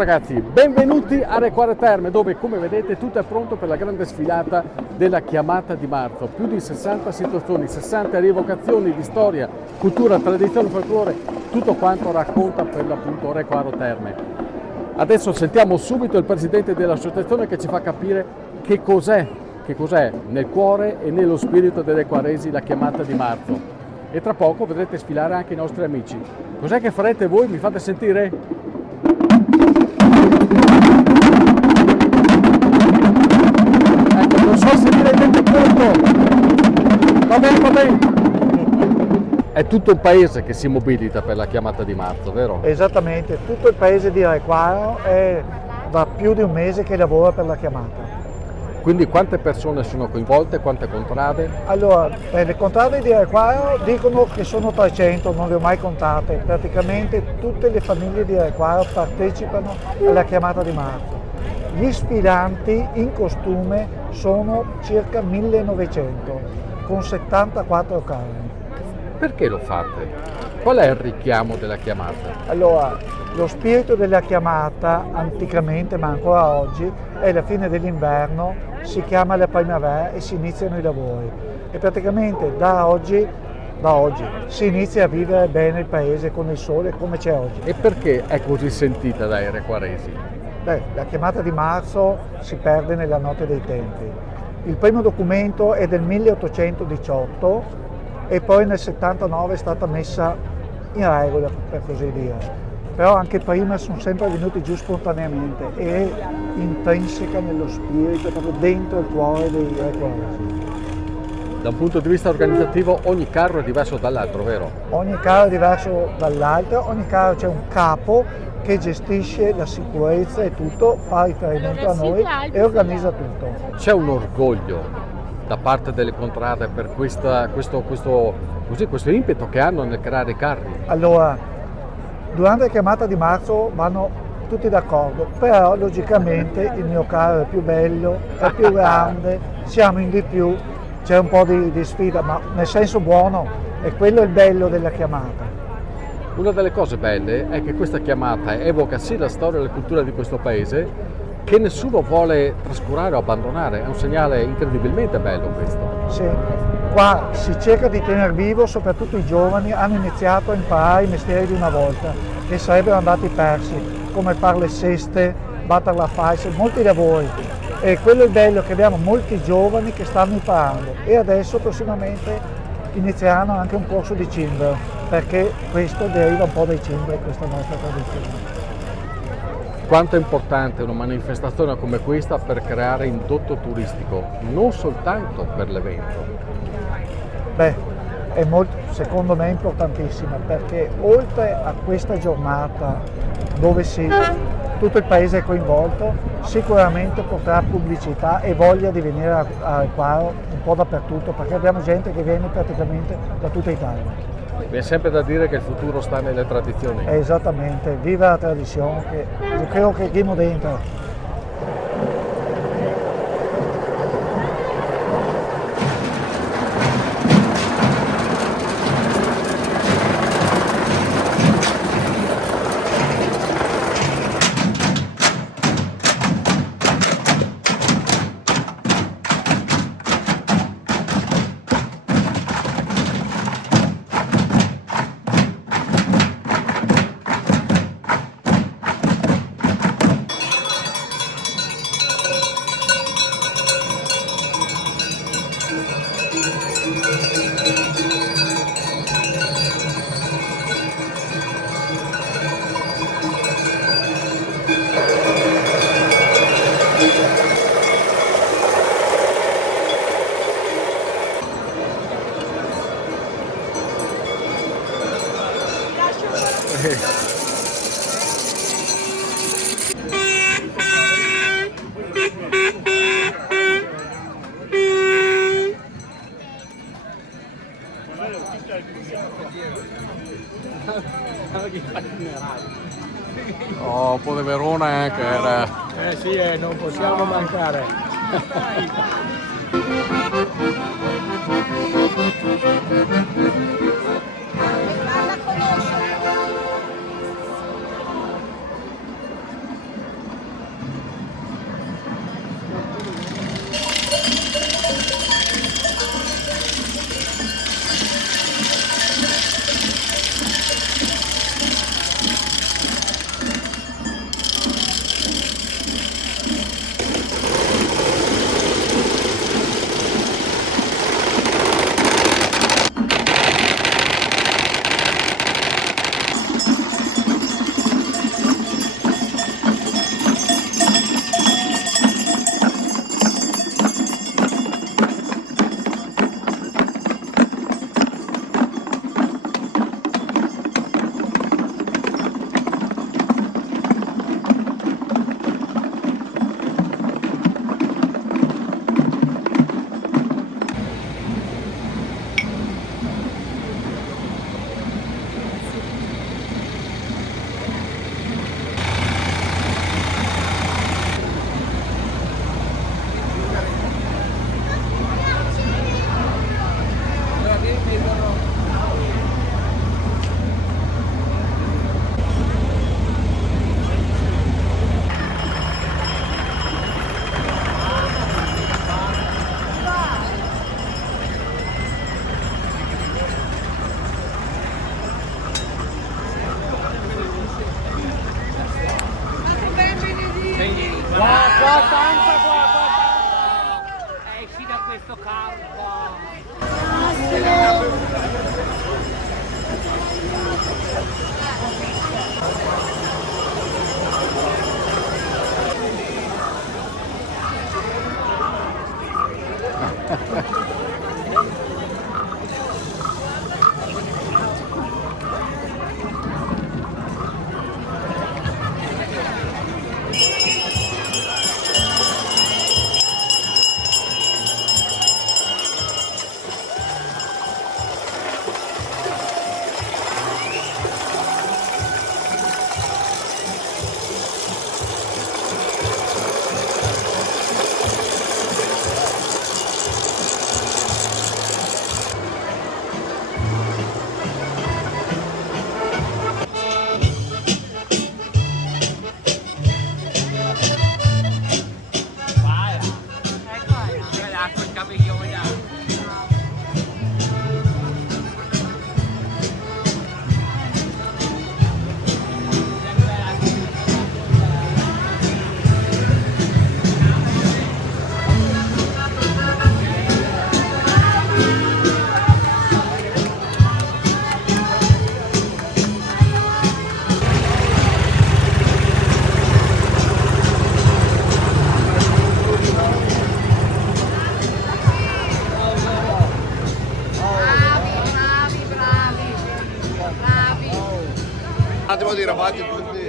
ragazzi, benvenuti a Requare Terme, dove come vedete tutto è pronto per la grande sfilata della chiamata di marzo. Più di 60 situazioni, 60 rievocazioni di storia, cultura, tradizione, folklore, tutto quanto racconta per l'appunto Requare Terme. Adesso sentiamo subito il presidente dell'associazione che ci fa capire che cos'è nel cuore e nello spirito delle quaresi la chiamata di marzo. E tra poco vedrete sfilare anche i nostri amici. Cos'è che farete voi? Mi fate sentire? Ecco, non so se mi rendete conto. Va bene. È tutto il paese che si mobilita per la chiamata di marzo, vero? Esattamente, tutto il paese di Requaro è da più di un mese che lavora per la chiamata. Quindi quante persone sono coinvolte, quante contrade? Allora, le contrade di Requaro dicono che sono 300, non le ho mai contate. Praticamente tutte le famiglie di Requaro partecipano alla chiamata di marzo. Gli sfilanti in costume sono circa 1900, con 74 carri. Perché lo fate? Qual è il richiamo della chiamata? Allora, lo spirito della chiamata, anticamente ma ancora oggi, è la fine dell'inverno, si chiama la primavera e si iniziano i lavori. E praticamente da oggi si inizia a vivere bene il paese con il sole come c'è oggi. E perché è così sentita dai requaresi? La chiamata di marzo si perde nella notte dei tempi. Il primo documento è del 1818 e poi nel 79 è stata messa in regola, per così dire. Però anche prima sono sempre venuti giù spontaneamente e è intrinseca nello spirito, proprio dentro il cuore dei requaresi. Da un punto di vista organizzativo ogni carro è diverso dall'altro, vero? Ogni carro è diverso dall'altro, ogni carro c'è un capo che gestisce la sicurezza e tutto, fa riferimento a noi e organizza tutto. C'è un orgoglio da parte delle contrade per questo impeto che hanno nel creare i carri? Allora, durante la chiamata di marzo vanno tutti d'accordo, però logicamente il mio carro è più bello, è più grande, siamo in di più, c'è un po' di sfida, ma nel senso buono, e quello è il bello della chiamata. Una delle cose belle è che questa chiamata evoca sì la storia e la cultura di questo paese, che nessuno vuole trascurare o abbandonare, è un segnale incredibilmente bello questo. Sì, qua si cerca di tenere vivo, soprattutto i giovani hanno iniziato a imparare i mestieri di una volta che sarebbero andati persi, come fare le ceste, battere la falce, molti lavori. E quello è il bello, che abbiamo molti giovani che stanno imparando e adesso prossimamente inizieranno anche un corso di cimbro, perché questo deriva un po' dai cimbri, questa nostra tradizione. Quanto è importante una manifestazione come questa per creare indotto turistico, non soltanto per l'evento? Secondo me è importantissima, perché oltre a questa giornata dove tutto il paese è coinvolto, sicuramente porterà pubblicità e voglia di venire a Requaro un po' dappertutto, perché abbiamo gente che viene praticamente da tutta Italia. Mi è sempre da dire che il futuro sta nelle tradizioni. Esattamente, viva la tradizione, che io credo che vivo dentro. Oh, un po' di Verona che era... Sì, non possiamo mancare. Qua tanta, qua tanta. Esci da questo campo. Devo dire, avanti tutti.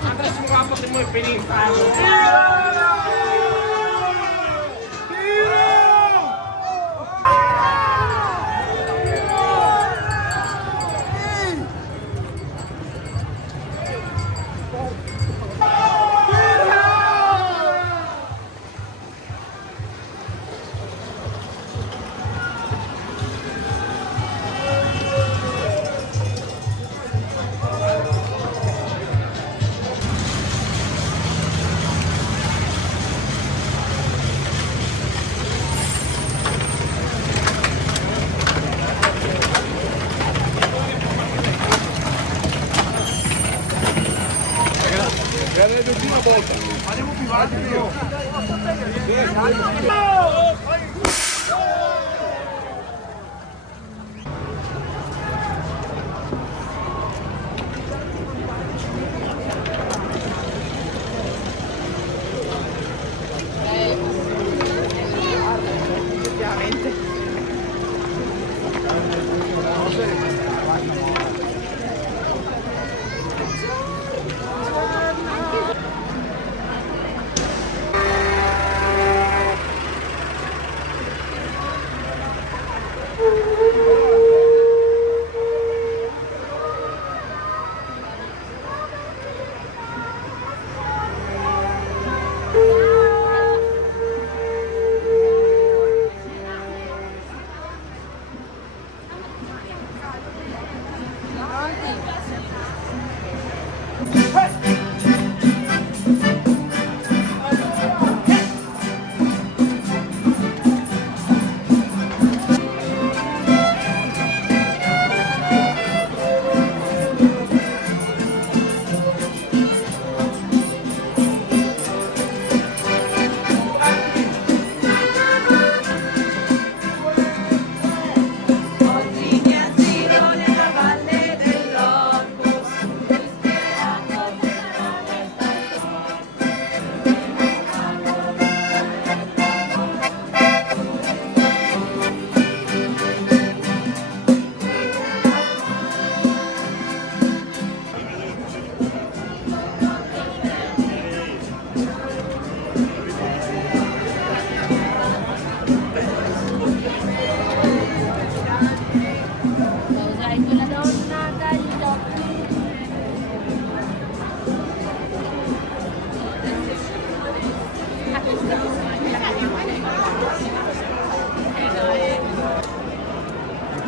Adesso guarda che noi per infarlo.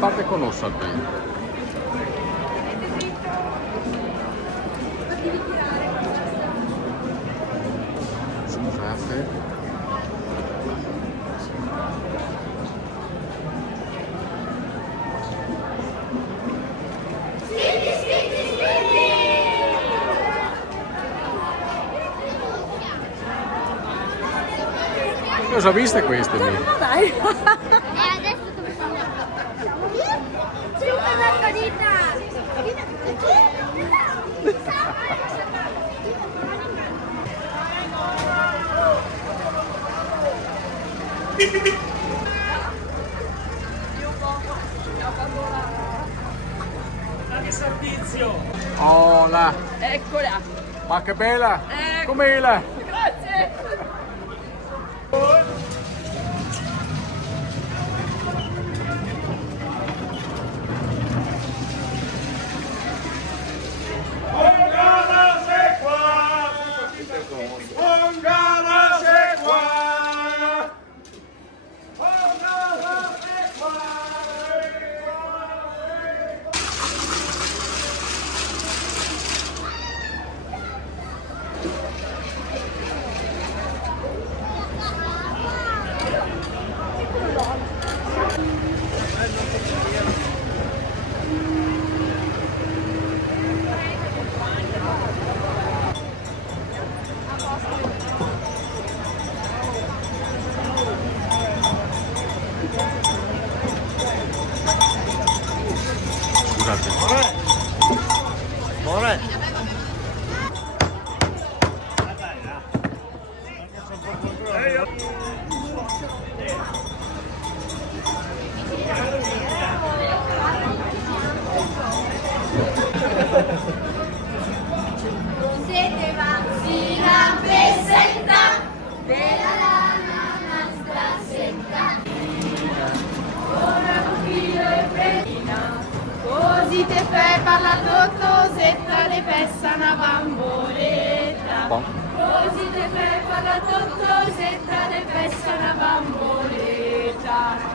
parte conosco il bene. cosa viste queste lì? Dai. E adesso dove sono? Super margarita! Oh là, Eccola. ma che bella! Ecco. Com'era? Grazie. Siete pazzi la presenta della nostra senta. Ora un filo e prendina, così te fai parla tottosetta, le pessa una bamboletta. Così te fai parla tottosetta, le pessa una bamboletta.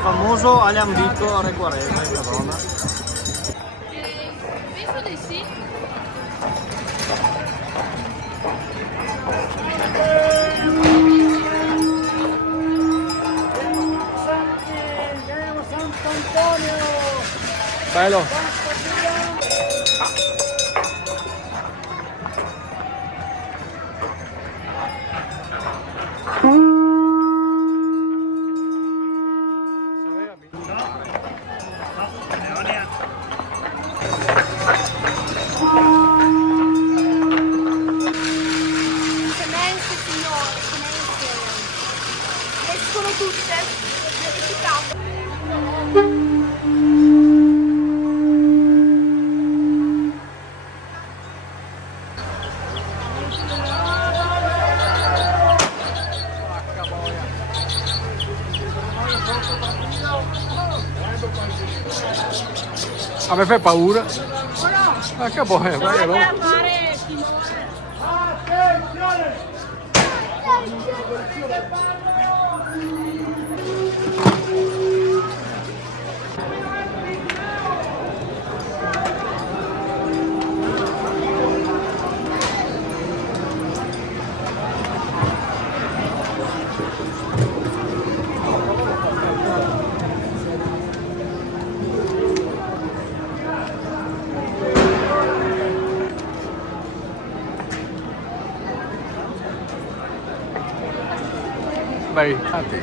Famoso alambicco a Requarema in Verona. Penso di sì. Bello! Semenze, signore, semenze. Escono tutte. Certificato. A me fai paura? Ma che boia, vai, no? Fare timore. Vai, a te.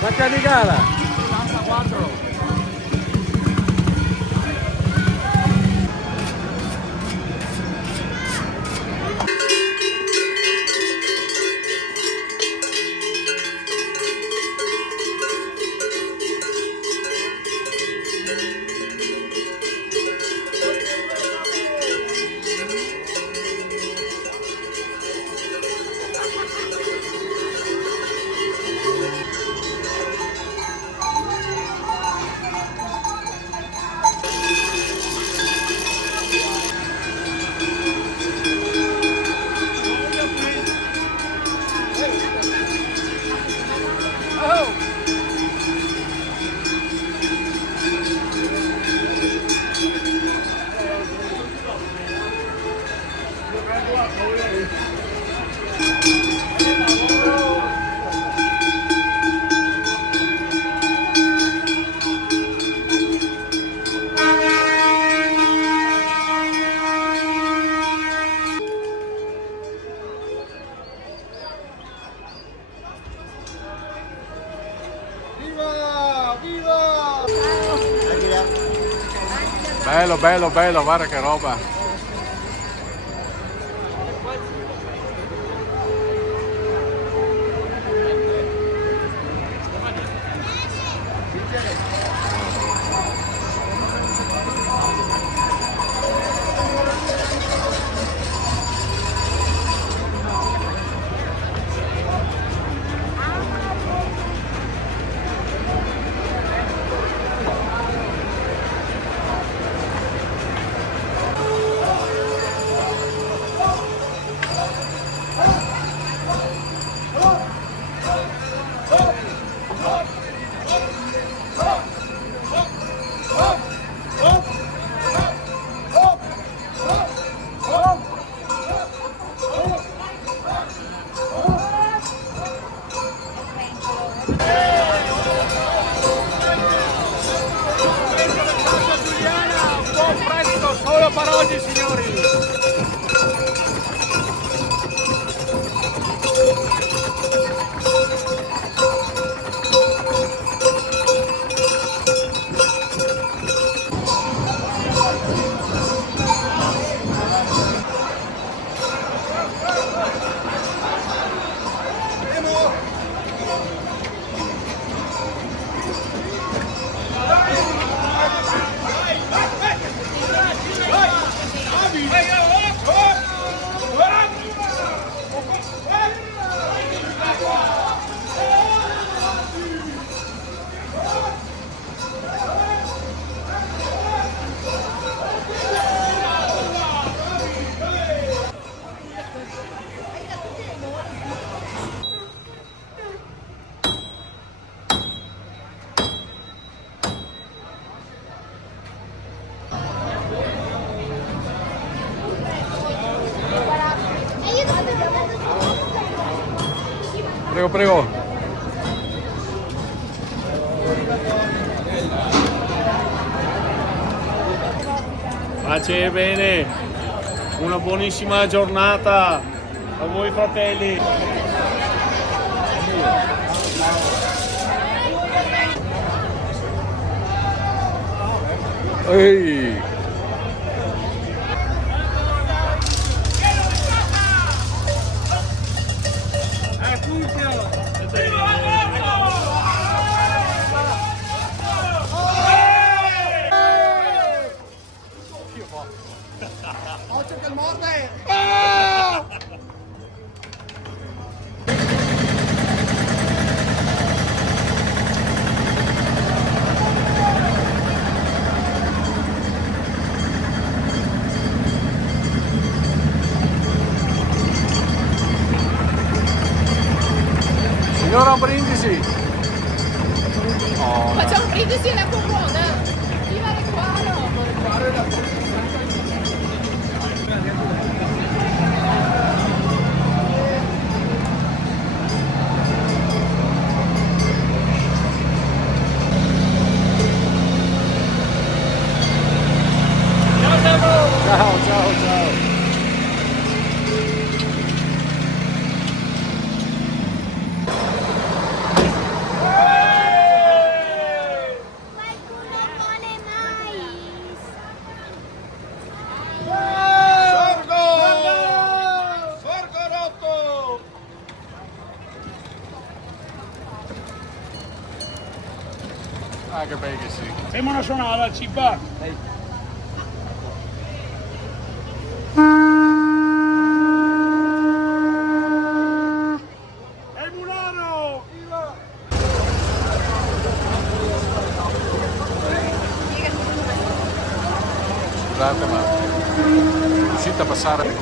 La Canigala! Bello, bello, bello, guarda che roba. Solo per oggi, signori! Prego, prego. Pace e bene, una buonissima giornata a voi fratelli. Ehi. Signora, un brindisi. Facciamo un brindisi alla comuna. Viva Requaro! Ciao, ciao, ciao. Qualcuno vuole mais? Sorgo rotto! Ah, che bei che sì. Siamo una suonata al ciba! E Mulano! Viva! Scusate, ma riuscite a passare?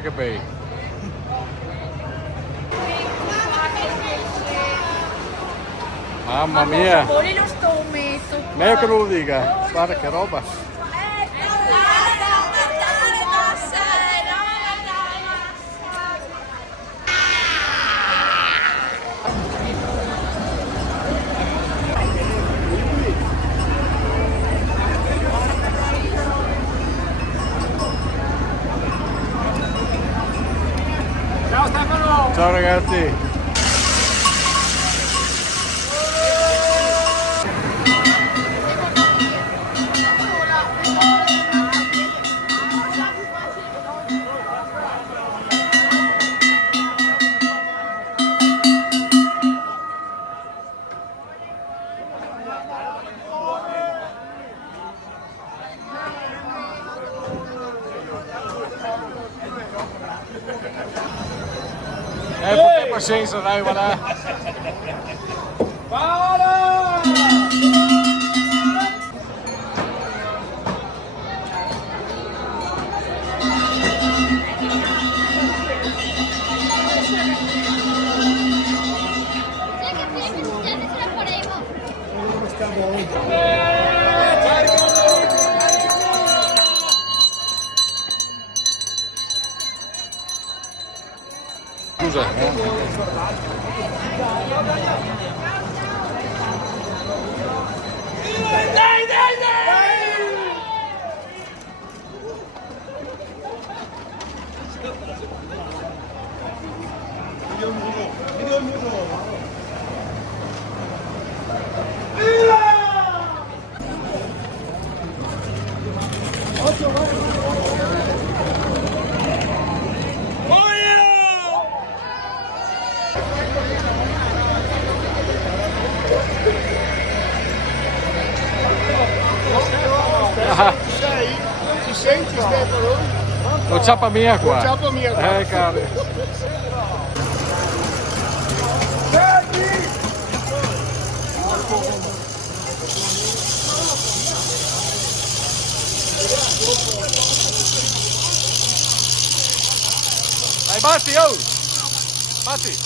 che bei. Mamma mia, Fuori lo stometto. meglio che non lo dica, guarda che roba. Ciao Stefano! Ciao ragazzi. Potete pazienza, dai, va là. Scusa. Ci senti Stefano? Lo ciappa mia qua. Ciappa mia qua. Cari. Dai, batti, oh! Batti!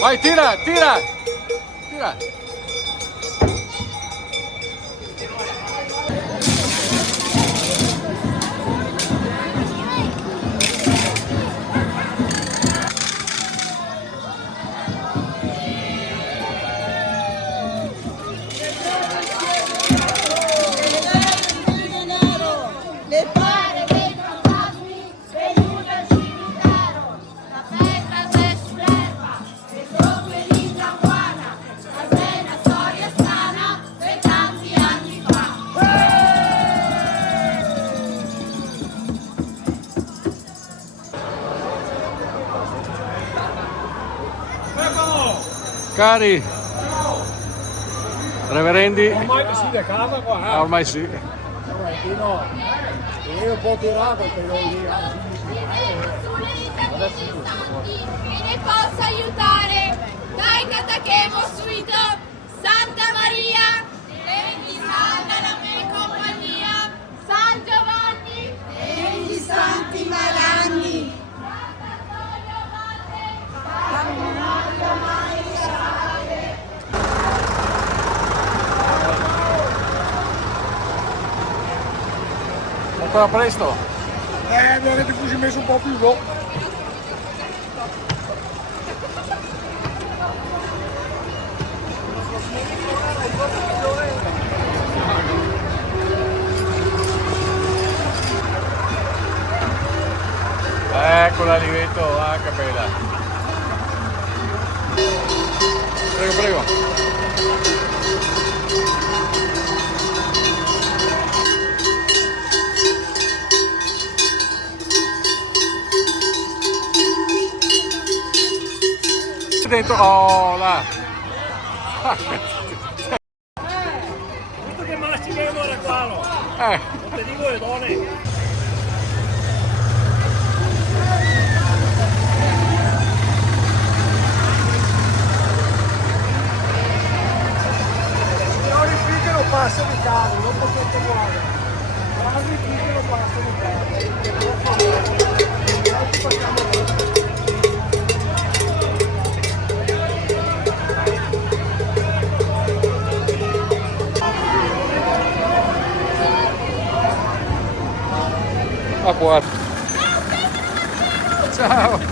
Vai, tira, tira! Tira! Le pare dei fantasmi venuti al cimitero, la festa c'è sull'erba e sopra l'Itapuana, la bella storia strana di tanti anni fa. Cari reverendi, Ormai che si da casa qua, ormai sì. Io un po' tirato però Chi ne possa aiutare? Dai Catachemo Suite, Santa Maria, egli salva la mia compagnia, San Giovanni, egli santi malanni. Ancora presto? mi avete così messo un po' più, no? Eccola lì, vedo, che bella. Prego, prego. Dentro, oh là. Visto che mastichiamo ora qua, no? Non ti dico le donne. Signori, qui che non passano i carri, non potete muovere. Guardi qui che non passano i carri. Oggi facciamo A quattro. Ciao.